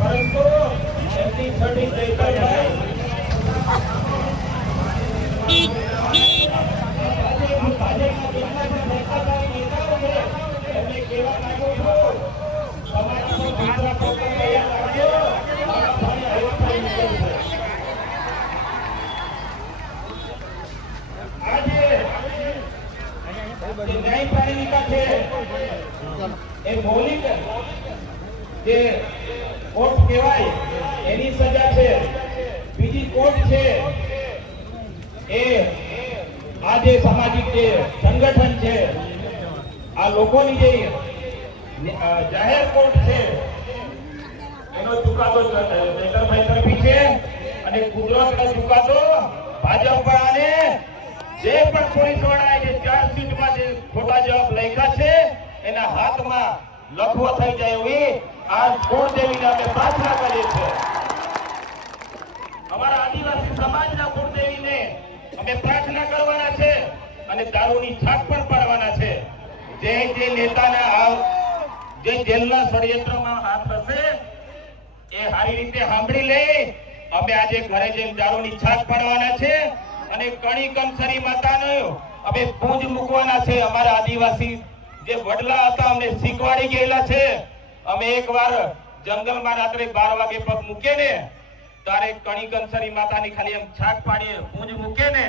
પરંતુ એમની છડી ચૈતરભાઈ न्यायपालिका છે એ મૌલિક જે કોર્ટ કહેવાય એની સજા છે બીજી કોર્ટ છે એ આ જે સામાજિક જે સંગઠન છે આ લોકોની જે જાહેર કોર્ટ છે એનો ચુકાદો ચૈતરભાઈ તરફી છે અને ગુજરાતનો ચુકાદો ભાજપ અને જે પણ પોલીસ વાળાએ જે ચાર્જશીટમાં જે ખોટા જવાબ લખ્યા છે એના હાથમાં લખવો થઈ જાય એવી આ કુળદેવીને અમે પ્રાર્થના કરીએ છીએ. અમારા આદિવાસી સમાજના કુળદેવીને અમે પ્રાર્થના કરવાના છે અને દારૂની છાપ પણ પાડવાના છે. જે નેતાના જે જેલના ષડયંત્રમાં હાથ હશે એ સારી રીતે સાંભળી લે. અમે આજે ઘરે જઈને દારૂની છાપ પાડવાના છે અને કણી કંસરી માતાનો અમે પૂજ મૂકવાના છે. અમારા આદિવાસી જે વડલા હતા અમને શીખવાડી ગયેલા છે. અમે એકવાર જંગલમાં રાત્રે 12 વાગે પગ મૂકે ને તારે કણી કંસરી માતાની ખાલી એમ છાક પાડીએ પૂજ મૂકે ને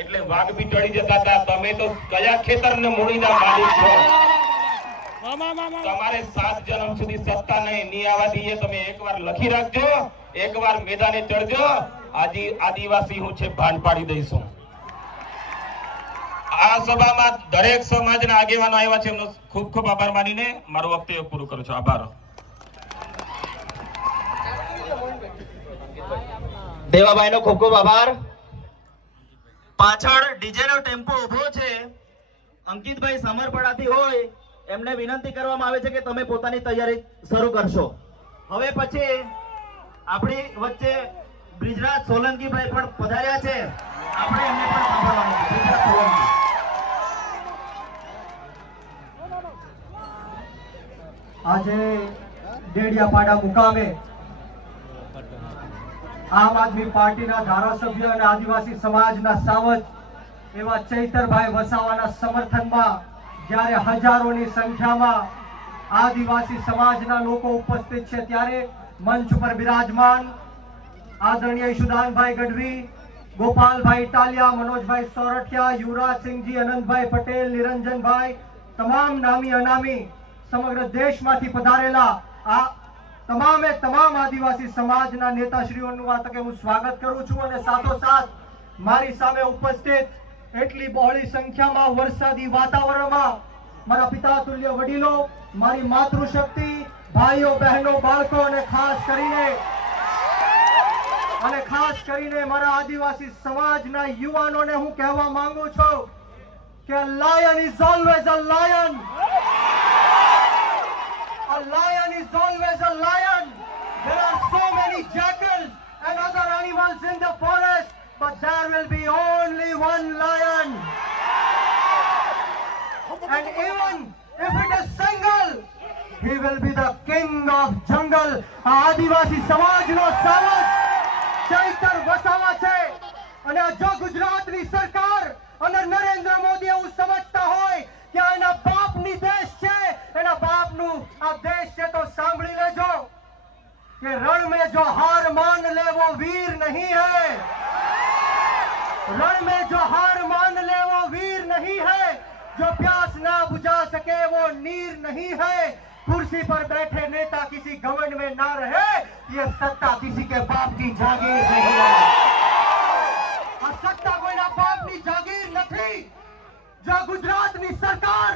એટલે વાઘ બી ટળી જતા હતા. તમે તો કયા ખેતરને મૂડીના માલિક છો? તમારે 7 જન્મ સુધી સત્તા નહીં આવવા દઈએ. તમે એકવાર લખી રાખજો, એકવાર મેદાને ચડજો. આદિવાસી હું છે ભાન પાડી દઈશું. આ સભામાં દરેક સમાજના આગેવાનો આવ્યા છે એમનો ખૂબ ખૂબ આભાર માનીને મારું વક્તવ્ય પૂરું કરું છું. આભાર. દેવાભાઈનો ખૂબ ખૂબ આભાર. પાછળ ડીજે નો ટેમ્પો ઉભો છે. અંકિતભાઈ સમરપડાથી હોય એમને વિનંતી કરવામાં આવે છે કે તમે પોતાની તૈયારી શરૂ કરશો. હવે પછી આપણી વચ્ચે બ્રિજરાજ સોલંકીભાઈ પણ પધાર્યા છે. આપણે એમને પણ સાંભળવાનું છે. બ્રિજરાજ સોલંકી. આજે ડેડિયાપાડા મુકામે આમ આદમી પાર્ટીના ધારાસભ્ય અને આદિવાસી સમાજના સાવજ એવા ચૈતરભાઈ વસાવાના સમર્થનમાં જ્યારે હજારોની સંખ્યામાં આદિવાસી સમાજના લોકો ઉપસ્થિત છે ત્યારે મંચ પર બિરાજમાન આદરણીય ઈશુદાનભાઈ ગઢવી, ગોપાલભાઈ ટાલિયા, મનોજભાઈ સોરઠિયા, યુવરાજસિંહજી, અનંતભાઈ પટેલ, નિરંજનભાઈ, તમામ નામી અનામી સમગ્ર દેશમાંથી પધારેલા આ તમામ આદિવાસી સમાજના નેતાશ્રીઓનું આ તકે હું સ્વાગત કરું છું. અને સાથોસાથ મારી સામે ઉપસ્થિત એટલી બહોળી સંખ્યામાં વરસાદી વાતાવરણમાં મારા પિતા તુલ્ય વડીલો, મારી માતૃશક્તિ, ભાઈઓ બહેનો, બાળકો અને ખાસ કરીને મારા આદિવાસી સમાજના યુવાનોને હું કહેવા માંગુ છું કે lion is always a lion. A lion is always a lion. There are so many jackals and other animals in the forest, but there will be only one lion. And even if it is single, he will be the king of jungle. આદિવાસી સમાજનો સાવજ ચૈતર વસાવા છે. અને જો ગુજરાતની સરકાર અને નરેન્દ્ર મોદી એવું સમજતા હોય કે એના બાપની દેશ છે, એના બાપનું આ દેશ છે, તો સાંભળી લેજો કે રણ में जो हार मान ले वो वीर नहीं है. रण में जो हार मान ले वो वीर नहीं है. जो प्यास ना बुझा सके वो नीर नहीं है. कुर्सी पर बैठे नेता किसी घमंड में ना रहे. ये सत्ता किसी के बाप की जागीर नहीं है. આ સત્તા કોઈના બાપની જાગીર નથી. જો ગુજરાતની સરકાર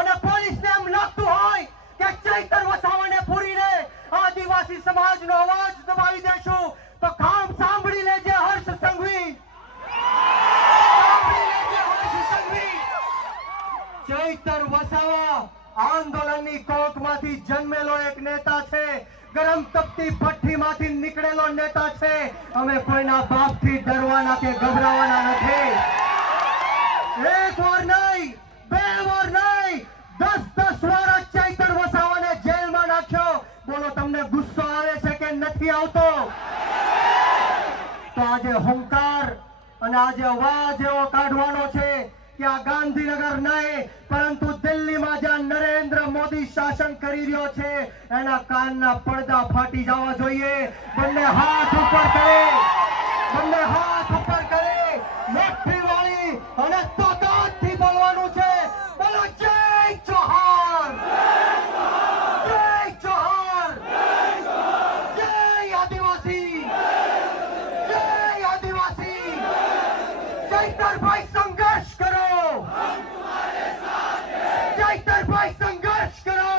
અને પોલીસને એમ લાગતું હોય કે ચૈતર વસાવાને પૂરીને આદિવાસી સમાજનો અવાજ દબાવી દેશું તો કામ સાંભળી લેજે હર્ષ સંઘવી. ચૈતર વસાવા આંદોલનની કોકમાંથી જન્મેલો એક નેતા છે. ગરમ તપતી ભઠ્ઠીમાંથી નીકળેલો નેતા છે. અમે કોઈના બાપથી ડરવાના કે ગભરાવાના નથી. એક વાર નહીં આજે હુંકાર અને આજે અવાજ એવો કાઢવાનો છે કે આ ગાંધીનગર નહીં પરંતુ દિલ્હીમાં જ્યાં નરેન્દ્ર મોદી શાસન કરી રહ્યો છે એના કાનના પડદા ફાટી જવા જોઈએ. બંને હાથ ઉપર કરે, બંને હાથ ઉપર કરે, મુઠ્ઠી વાળી અને તાકાતથી બોલવાનું છે. બોલો જય જોહાર, જય જોહાર, જય આદિવાસી, જય આદિવાસી. ચૈતરભાઈ સંઘર્ષ કરો, ચૈતરભાઈ સંઘર્ષ કરો.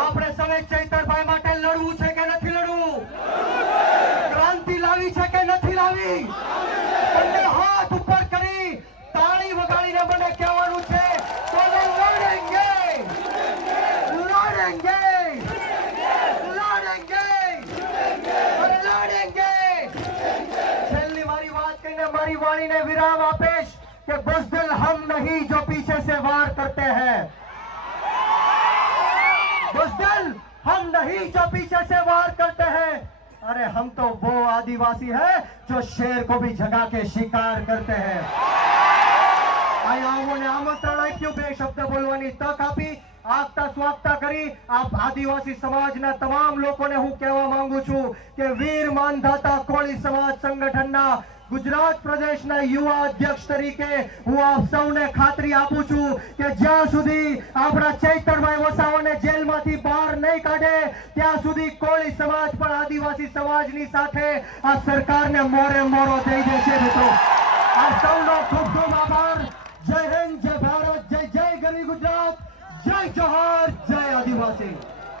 આપણે સૌએ ચૈતરભાઈ માટે લડવું છે કે નથી લડવું? ક્રાંતિ લાવી છે કે નથી લાવી? બંને હાથ ઉપર કરી તાળી વગાડીને મને કહેવાનું છે બોલો લડેંગે, લડેંગે, લડેંગે, લડેંગે. છેલ્લી મારી વાત કહીને મારી વાણીને વિરામ આપીશ कि बुज़दिल हम नहीं जो पीछे से वार करते हैं, बुज़दिल हम नहीं जो पीछे से वार करते हैं. अरे हम तो वो आदिवासी है जो शेर को भी जगा के शिकार करते हैं. આયાઓને આમંત્રણ આપ્યું, બે શબ્દ બોલવાની તક આપી, આગતા સ્વાગતા કરી. આપ આદિવાસી સમાજના તમામ લોકોને હું કહેવા માંગુ છું કે વીર માનધાતા કોળી સમાજ સંગઠનના ગુજરાત પ્રદેશના યુવા અધ્યક્ષ તરીકે હું આપ સૌને ખાતરી આપું છું કે જ્યાં સુધી આપણા ચૈતરભાઈ વસાવાને જેલમાંથી બહાર નહીં કાઢે ત્યાં સુધી કોળી સમાજ પણ આદિવાસી સમાજની સાથે આ સરકારને મોરે મોરો થઈ જશે. મિત્રો, આપ સૌનો ખૂબ ખૂબ આભાર. જય હિન્દ, જય ભારત, જય જય ગરી ગુજરાત, જય જોહાર, જય આદિવાસી.